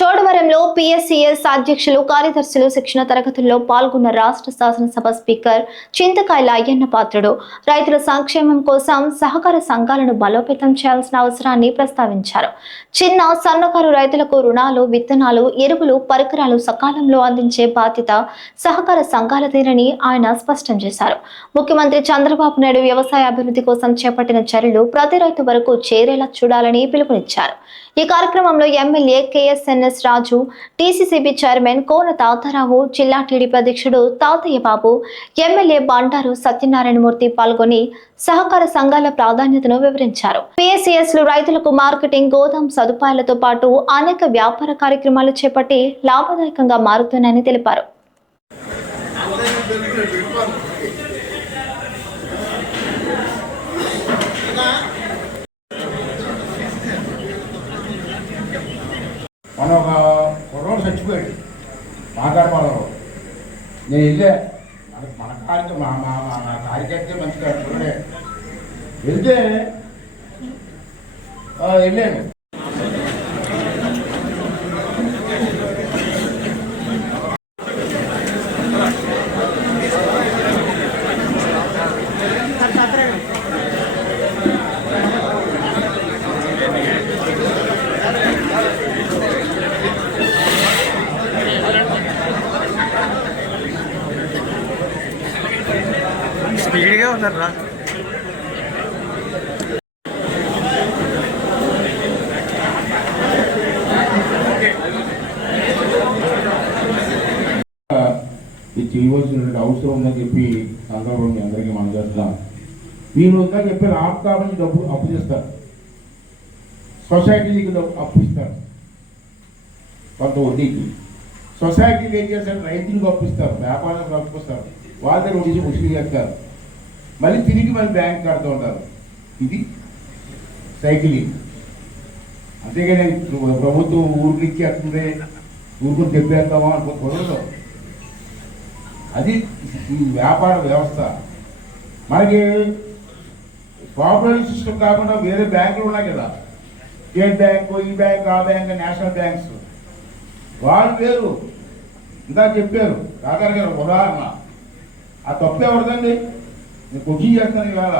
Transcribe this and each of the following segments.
చోడవరంలో PSCS అధ్యక్షులు కార్యదర్శులు శిక్షణ తరగతుల్లో పాల్గొన్న రాష్ట్ర శాసనసభ స్పీకర్ చింతకాయల అయ్యన్న పాత్రుడు. రైతుల సంక్షేమం కోసం సహకార సంఘాలను బలోపేతం చేయాల్సిన అవసరాన్ని ప్రస్తావించారు. చిన్న సన్నకారు రైతులకు రుణాలు విత్తనాలు ఎరువులు పరికరాలు సకాలంలో అందించే బాధ్యత సహకార సంఘాలదేనని ఆయన స్పష్టం చేశారు. ముఖ్యమంత్రి చంద్రబాబు నాయుడు వ్యవసాయ అభివృద్ధి కోసం చేపట్టిన చర్యలు ప్రతి రైతు వరకు చేరేలా చూడాలని పిలుపునిచ్చారు. ఈ కార్యక్రమంలో MLA KSNS Raju TCCB chairman Kona Tatarao జిల్లా టీడీపీ అధ్యక్షుడు తాతయ్య బాబు ఎమ్మెల్యే బండారు సత్యనారాయణమూర్తి పాల్గొని సహకార సంఘాల ప్రాధాన్యతను వివరించారు. పిఎస్సిఎస్లు రైతులకు మార్కెటింగ్ గోదాం సదుపాయాలతో పాటు అనేక వ్యాపార కార్యక్రమాలు చేపట్టి లాభదాయకంగా మారుతున్నాయని తెలిపారు మన ఒక కుర్రోడు చచ్చిపోయాడు మాకాడపాలలో నేను వెళ్ళా మన కార్యక్రమం మా మా మా నా కార్యకర్తే మంచిగా కుర్రే వెళ్తే వెళ్ళాను. స్పీడ్గా ఉన్నారు రా ఇది చేయవలసినటువంటి అవసరం ఉందని చెప్పి సందర్భం మీ అందరికీ మనం చేస్తున్నాం. మీరు ఉందని చెప్పి రామ్ కాబట్టి డబ్బు అప్పు చేస్తారు. సొసైటీకి డబ్బు అప్పు ఇస్తారు. కొంత వడ్డీకి సొసైటీకి ఏం చేస్తారు? రైతులకు అప్పిస్తారు వ్యాపారాలకు అప్పిస్తారు వాళ్ళ దగ్గర వడ్డీ ముసిలి చేస్తారు. మళ్ళీ తిరిగి మళ్ళీ బ్యాంక్ కడుతూ ఉంటారు. ఇది సైకిలింగ్. అంతేగాని ప్రభుత్వం ఊరికి వస్తుంది ఊరికి చెప్పేద్దామా అనుకో కుదరదు. అది ఈ వ్యాపార వ్యవస్థ. మనకి కోఆపరేటివ్ సిస్టమ్ కాకుండా వేరే బ్యాంకులు ఉన్నాయి కదా. స్టేట్ బ్యాంక్ ఈ బ్యాంక్ ఆ బ్యాంక్ నేషనల్ బ్యాంక్స్. వాళ్ళు వేరు. ఇంకా చెప్పారు రాగారు గారు ఉదాహరణ. ఆ తప్పు ఎవరిదండి? నేను కొచ్చి చేస్తాను ఇవాళ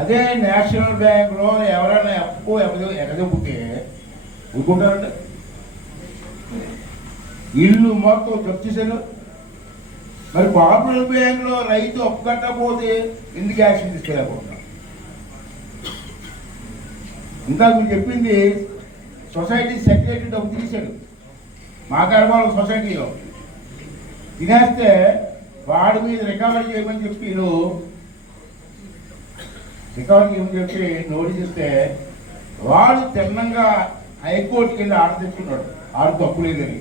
అదే నేషనల్ బ్యాంక్లో ఎవరైనా అప్పు ఎగదో ఎగదొప్పితే ఊరుకుంటారండి ఇల్లు మొత్తం చెప్తేసారు మరి కోఆపరేటివ్ బ్యాంక్లో రైతు అప్పు కట్టకపోతే ఎందుకు యాక్షన్ తీసుకోలేకపోతున్నాం ఇంకా మీరు చెప్పింది సొసైటీ సెక్రటరీ డబ్బు తీశాడు. మా గర్భాల సొసైటీలో. తినేస్తే వాడి మీద రికవరీ చేయమని చెప్పి రికార్డు ఏమని చెప్పి నోటీస్ ఇస్తే వాడు తిన్నంగా హైకోర్టుకి వెళ్ళి ఆర్డర్ తెచ్చుకున్నాడు. ఆడు తప్పు లేదని.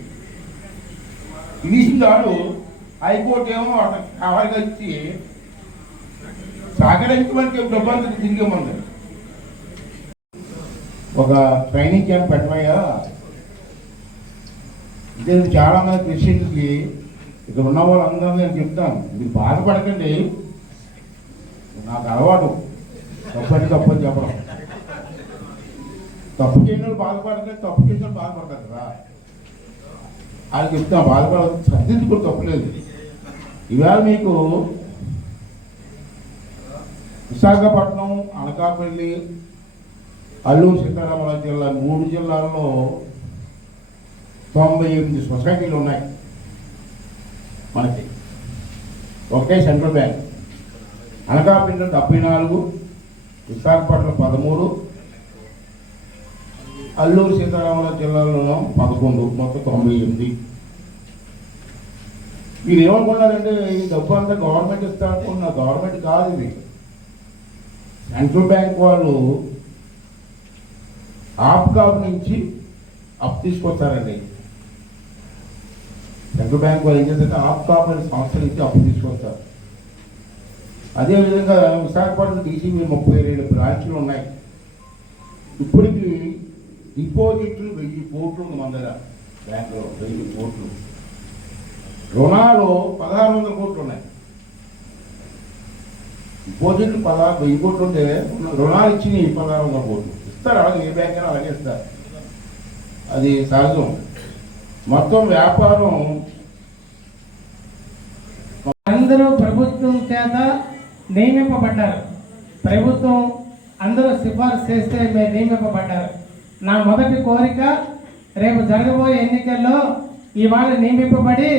ఆడు హైకోర్టు ఏమో అతను కావాలిగా ఇచ్చి సహకరించడానికి డబ్బంతా తిరిగి ఒక ట్రైనింగ్ క్యాంప్ పెట్టమయ్యా. ఇదే చాలా మంది పేషెంట్స్కి ఇక్కడ ఉన్న వాళ్ళందరూ నేను చెప్తాను. మీరు బాధపడకండి. నాకు అలవాటు. తప్పని తప్పని చెప్పడం. తప్పు చేయని వాళ్ళు తప్పు చేసిన వాళ్ళు బాధపడతారు కదా. వాళ్ళు చెప్తా బాధపడదు సర్దిద్దుకుడు తప్పలేదు ఇవాళ మీకు విశాఖపట్నం అనకాపల్లి అల్లూరు సీతారామరాజు జిల్లా మూడు జిల్లాల్లో తొంభై ఎనిమిది సొసైటీలు ఉన్నాయి మనకి. ఒకే సెంట్రల్ బ్యాంక్. అనకాపల్లిలో డెబ్బై నాలుగు విశాఖపట్నం పదమూడు అల్లూరు సీతారామరాజు జిల్లాలో పదకొండు మొత్తం తొంభై ఎనిమిది. మీరు ఏమనుకున్నారంటే ఈ డబ్బు అంతా గవర్నమెంట్ ఇస్తా అనుకున్నా గవర్నమెంట్ కాదు ఇది. సెంట్రల్ బ్యాంక్ వాళ్ళు ఆప్కాబ్ నుంచి అప్పు తీసుకొస్తారండి. సెంట్రల్ బ్యాంక్ వాళ్ళు ఏం చేస్తారంటే ఆప్కాబ్ అనే సంస్థ నుంచి అప్పు తీసుకొస్తారు. అదేవిధంగా విశాఖపట్నం డీసీబీ ముప్పై రెండు బ్రాంచ్లు ఉన్నాయి. ఇప్పటికి డిపాజిట్లు వెయ్యి కోట్లు ఉంది మన దగ్గర. బ్యాంకులో వెయ్యి కోట్లు. రుణాలు పదహారు వందల కోట్లు ఉన్నాయి. డిపాజిట్లు పదహారు వెయ్యి కోట్లు ఉంటే రుణాలు ఇచ్చినాయి పదహారు వందల కోట్లు. ఇస్తారు అలాగే ఏ బ్యాంక్ అయినా అలాగే ఇస్తారు. అది సహజం. మొత్తం వ్యాపారం అందరూ ప్రభుత్వం చేత నియమింపబడ్డారు. ప్రభుత్వం అందరూ సిఫార్సు చేస్తే మీరు నియమింపబడ్డారు. నా మొదటి కోరిక రేపు జరగబోయే ఎన్నికల్లో ఇవాళ నియమింపబడి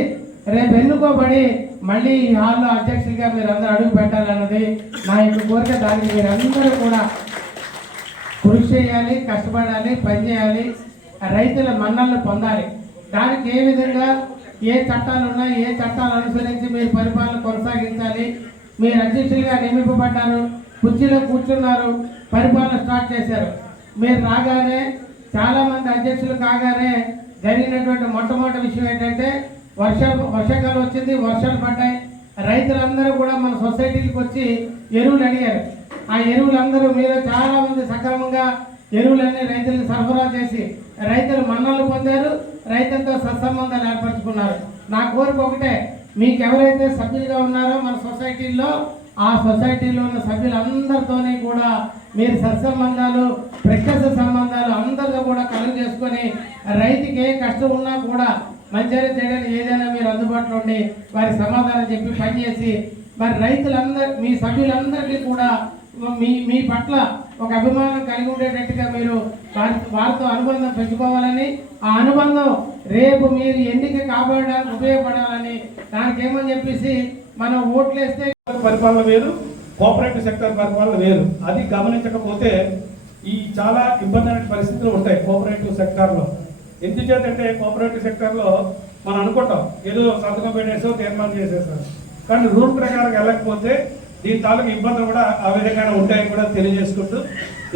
రేపు ఎన్నుకోబడి మళ్ళీ ఈ హాల్లో అధ్యక్షులుగా మీరు అందరూ అడుగు పెట్టాలన్నది నా యొక్క కోరిక. దానికి మీరందరూ కూడా కృషి చేయాలి కష్టపడాలి పనిచేయాలి రైతుల మన్నలను పొందాలి. దానికి ఏ విధంగా ఏ చట్టాలు ఉన్నాయి ఏ చట్టాలు అనుసరించి మీరు పరిపాలన కొనసాగించాలి మీరు అధ్యక్షులుగా నియమింపబడ్డారు. కుర్చీలో కూర్చున్నారు. పరిపాలన స్టార్ట్ చేశారు. మీరు రాగానే చాలామంది అధ్యక్షులు కాగానే జరిగినటువంటి మొట్టమొదటి విషయం ఏంటంటే వర్షాలు వర్షాకాలం వచ్చింది వర్షాలు పడ్డాయి. రైతులందరూ కూడా మన సొసైటీలకు వచ్చి ఎరువులు అడిగారు. ఆ ఎరువులందరూ మీరు చాలామంది సక్రమంగా ఎరువులన్నీ రైతులకు సరఫరా చేసి రైతులు మన్నలు పొందారు రైతులతో సత్సంబంధాలు ఏర్పరచుకున్నారు. నా కోరిక ఒకటే మీకు ఎవరైతే సభ్యులుగా ఉన్నారో మన సొసైటీల్లో ఆ సొసైటీలో ఉన్న సభ్యులందరితోనే కూడా మీరు సత్సంబంధాలు ప్రత్యక్ష సంబంధాలు అందరితో కూడా కలుగు చేసుకొని రైతుకి ఏ కష్టం ఉన్నా కూడా మంచిగా చేయడానికి ఏదైనా మీరు అందుబాటులో ఉండి వారి సమాధానం చెప్పి పనిచేసి మరి రైతులందరి మీ సభ్యులందరికీ కూడా మీ మీ పట్ల ఒక అభిమానం కలిగి ఉండేటట్టుగా మీరు వారి వారితో అనుబంధం పెంచుకోవాలని ఆ అనుబంధం రేపు మీరు ఎన్నిక కాపాడడానికి ఉపయోగపడాలని దానికి ఏమని చెప్పేసి మనం ఓట్లేస్తే పరిపాలన వేరు కోఆపరేటివ్ సెక్టర్ పరిపాలన వేరు. అది గమనించకపోతే ఈ చాలా ఇబ్బంది పరిస్థితులు ఉంటాయి కోఆపరేటివ్ సెక్టార్లో. ఎందుచేతంటే కోఆపరేటివ్ సెక్టార్లో మనం అనుకుంటాం ఏదో సంతకం పెట్టేసో తీర్మానం చేసేసాం కానీ రూల్ ప్రకారం వెళ్ళకపోతే దీని తాలూకు ఇబ్బందులు కూడా ఆ విధంగానే ఉంటాయని కూడా తెలియజేసుకుంటూ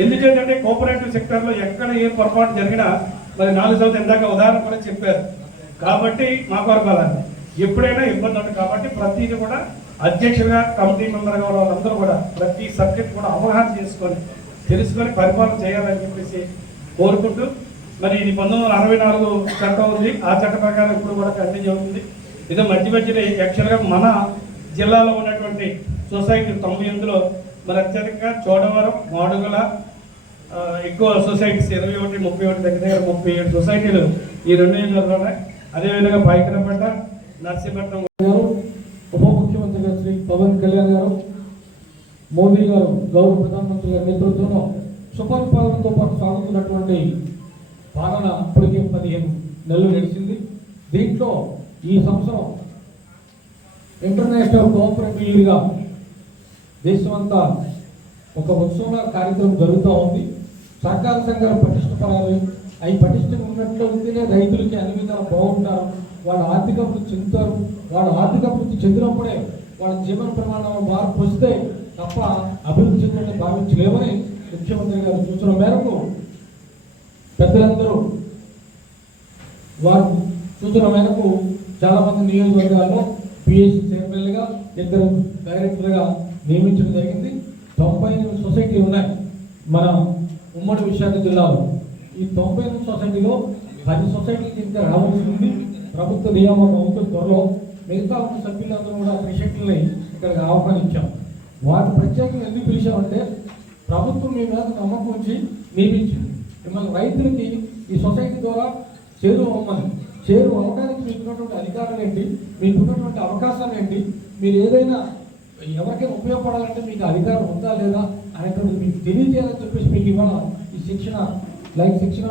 ఎందుకంటే కోఆపరేటివ్ సెక్టార్లో ఎక్కడ ఏ పొరపాటు జరిగినా మరి నాలుగు సంవత్సరం ఇందాక ఉదాహరణ కూడా చెప్పారు. కాబట్టి మా కొరకాలని ఎప్పుడైనా ఇబ్బంది ఉంటుంది కాబట్టి ప్రతిదీ కూడా అధ్యక్షుడిగా కమిటీ మెంబర్గా ఉన్న వాళ్ళందరూ కూడా ప్రతి సబ్జెక్ట్ కూడా అవగాహన చేసుకొని తెలుసుకొని పరిపాలన చేయాలని చెప్పేసి కోరుకుంటూ మరి ఇది పంతొమ్మిది వందల అరవై నాలుగు చట్టం ఉంది. ఆ చట్ట ప్రకారం ఇప్పుడు కూడా కంటిన్యూ అవుతుంది. ఇది మధ్య మధ్యలో యాక్చువల్గా మన జిల్లాలో ఉన్నటువంటి సొసైటీ తొంభై ఎనిమిదిలో మరి అత్యధికంగా చోడవరం మాడుగుల ఎక్కువ సొసైటీస్ ఇరవై ఒకటి ముప్పై ఒకటి దగ్గర దగ్గర ముప్పై ఏడు సొసైటీలు ఈ రెండు నియోజకవర్గాలు ఉన్నాయి అదేవిధంగా పాయకరపేట నర్సీపట్నం గారు ఉప ముఖ్యమంత్రి గారు శ్రీ పవన్ కళ్యాణ్ గారు మోదీ గారు గౌరవ ప్రధానమంత్రి గారి నేతృత్వంలో సుపరిపాలనతో పాటు సాగుతున్నటువంటి పాలన ఇప్పటికే పదిహేను నెలలు నడిచింది దీంట్లో ఈ సంవత్సరం ఇంటర్నేషనల్ కోఆపరేటివ్ ఇయర్గా దేశమంతా ఒక ఉత్సవ కార్యక్రమం జరుగుతూ ఉంది. సహకార సంఘాలు పటిష్టపడాలి. అవి పటిష్ట ఉన్నట్లు ఉంటేనే రైతులకి అన్ని విధాలు బాగుంటారు. వాళ్ళ ఆర్థిక అభివృద్ధి చెందుతారు. వాళ్ళ ఆర్థిక అభివృద్ధి చెందినప్పుడే వాళ్ళ జీవన ప్రమాణంలో మార్పు వస్తే తప్ప అభివృద్ధి చెందని భావించలేమని ముఖ్యమంత్రి గారు సూచన మేరకు పెద్దలందరూ వారి సూచన మేరకు చాలా మంది నియోజకవర్గాల్లో పిఎస్సి చైర్మన్లుగా ఇద్దరు డైరెక్టర్గా నియమించడం జరిగింది. తొంభై ఎనిమిది సొసైటీలు ఉన్నాయి. మన ఉమ్మడి విశాఖ జిల్లాలో. ఈ తొంభై ఎనిమిది సొసైటీలో పది సొసైటీలకి ఇంకా రావాల్సింది ప్రభుత్వ నియామకం అవుతుంది త్వరలో మిగతా ఉన్న సభ్యులందరూ కూడా ప్రెసిడెంట్లని ఇక్కడికి ఆహ్వానించాం. వారిని ప్రత్యేకంగా ఎందుకు పిలిచామంటే ప్రభుత్వం మీ మీద నమ్మకం ఉంచి నియమించింది. మిమ్మల్ని రైతులకి ఈ సొసైటీ ద్వారా చేరువ అవ్వమని. చేరువ అవ్వడానికి మీకున్నటువంటి అధికారాలు ఏంటి? మీకున్నటువంటి అవకాశాలు ఏంటి? మీరు ఏదైనా ఎవరికైనా ఉపయోగపడాలంటే మీకు అధికారం ఉందా లేదా అనేటువంటిది మీకు తెలియజేయాలని చెప్పేసి మీకు ఇవాళ ఈ శిక్షణ లైక్ శిక్షణ